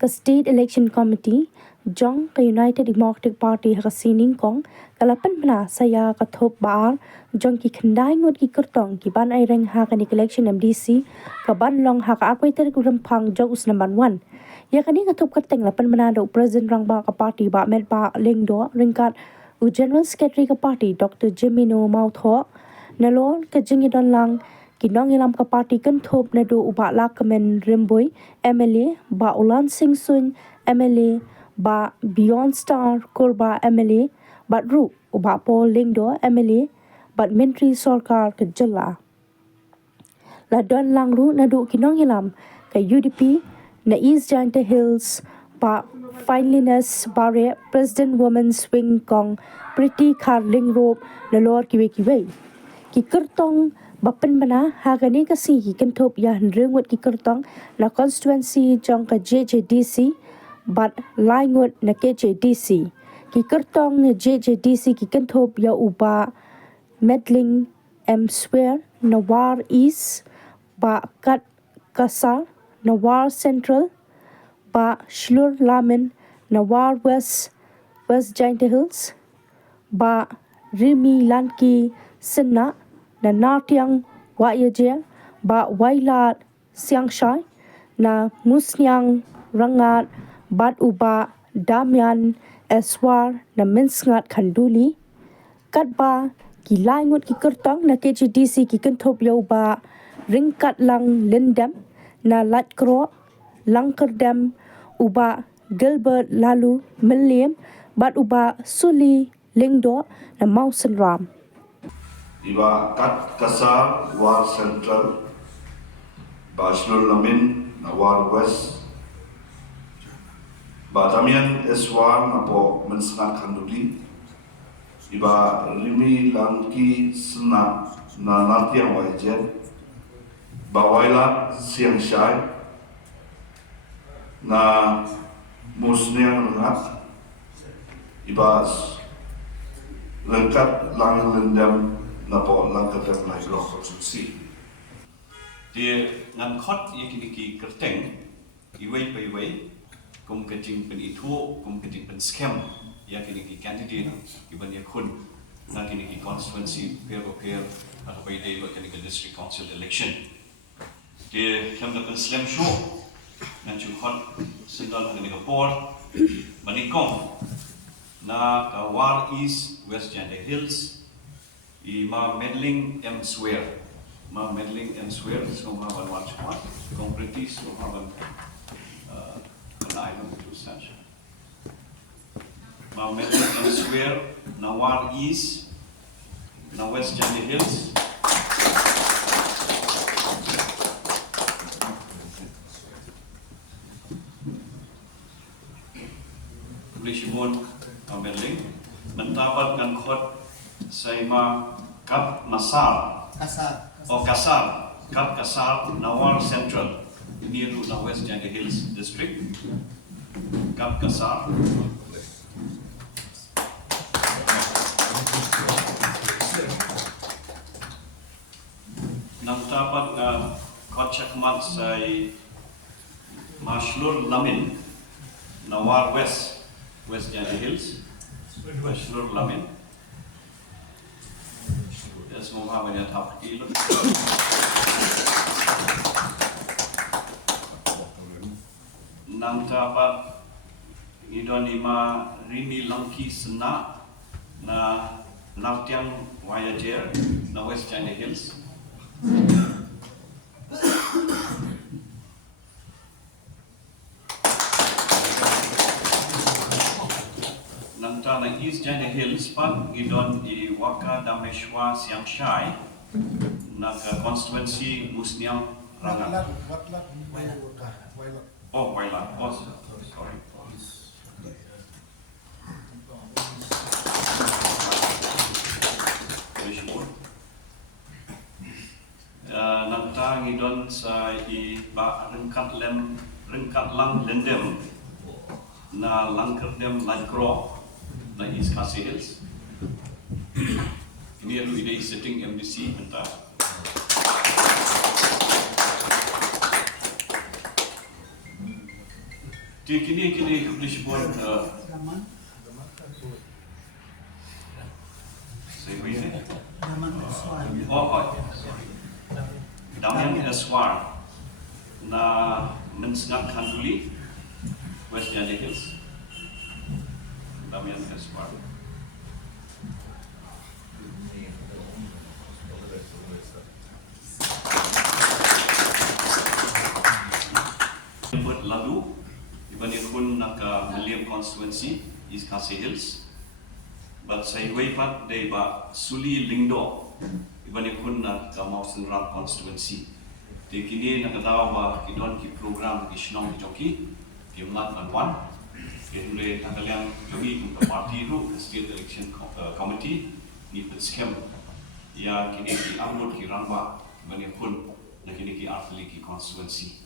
ka State Election Committee jong ka United Democratic Party ha ka sining kong kala Pynbna saya ka thop baar jong ki Khyndai Ngut ki Kyrtong ki ban ai reng ha ka ni election MDC ka ban long ha ka akwiter ku shemphang jong us number 1 ya ka ni ka thop ka teng la Pynbna do president rang ba ka party ba met ba lengdo ringkat u general secretary ka party Dr. Jimino Mawphor nalor ka jingi don lang kinong ilam ka party kynthup naduh uba lakamen rimboy MLA ba ulan singsun MLA ba beyond star korba MLA ba ru uba po lingdo MLA ba menteri sorkar ke jela la don lang ru naduh kinong ilam ka UDP na East Jhadc Hills ba finalist bare president women swing kong pretty khar lingrop nalor kiwe ki Kyrtong ba Pynbna ha gani ka si ki kynthup ya riew ki Kyrtong na constituency jong ka JJDC but Ngut na KJDC ki Kyrtong na JJDC ki kynthup ya uba medling square na war east ba kat kasar na war central ba shlur lamen na war west Jhadc Hills ba rimi lanki senna na nartiang wayajer ba wailat siangshai na musnyang rangat bat uba damian eswar na minsngat khanduli katba ki Ngut ki Kyrtong na KGDC ki kynthup ya uba ringkat lang lindam na latkro langkerdam uba Gilbert lalu Milliam bat uba Suli Lingdo na Mausen Ram Iba kat kasar war central Bachelor lamin na war west Batamian eswar na po mensngat khanduli Iba rimi langki senat na nartiang wajet Bawaila siang syai na musniang rengat Iba lengkat lang lendam na po lang kadang lai blok konstruksi. Dia ngan khot ye kini ki Kyrtong iwei pai wei kum keting pen itu kum keting pen scam ya kini ki candidate iban Ïakhun na kini ki constituency pair atau paidbah buat kini ki district council election. Dia kena pen slam show ngan chu khot sendal kini ki por manikong na war east west Jhadc Hills ma medling square so ma ban watch what concrete so ma ban island to such ma medling square na war east na west Jhadc Hills Polisimun ma medling mentapat kan khot saya ma kap masar kap kasar nawar central near to the west Jhadc Hills district kap kasar nang tapat kocak mat say mashlur lamin nawar west Jhadc Hills mashlur lamin semua banyak tahap kilo. Nang dapat idon lima rimi langki sena na nartiang wayajer na West Jhadc Hills. Nang East Jhadc Hills pan idon di waka dameshwa siang syai na constituency musniang rangat wailat sorry nang idon sa i ba rengkat lang lendem na langkerdem lankro na East Jhadc Hills. Ini adalah ide sitting MDC entah. Di kini disebut Damian Eswar na mensngat Khanduli West Jhadc Hills. Damian Eswar. Buat lalu iban Ïakhun nak Khlieh constituency East Khadc Hills. But saya waipat dari ba Suli Lyngba iban Ïakhun nak Mawphor constituency. Di kini nak tahu ba kidon ki program ki shnong joki ki mat banwan ki dule tanggalang kami untuk parti itu state election committee ni scam ya kini ki amrut ki rangba iban Ïakhun nak kini ki artli ki constituency.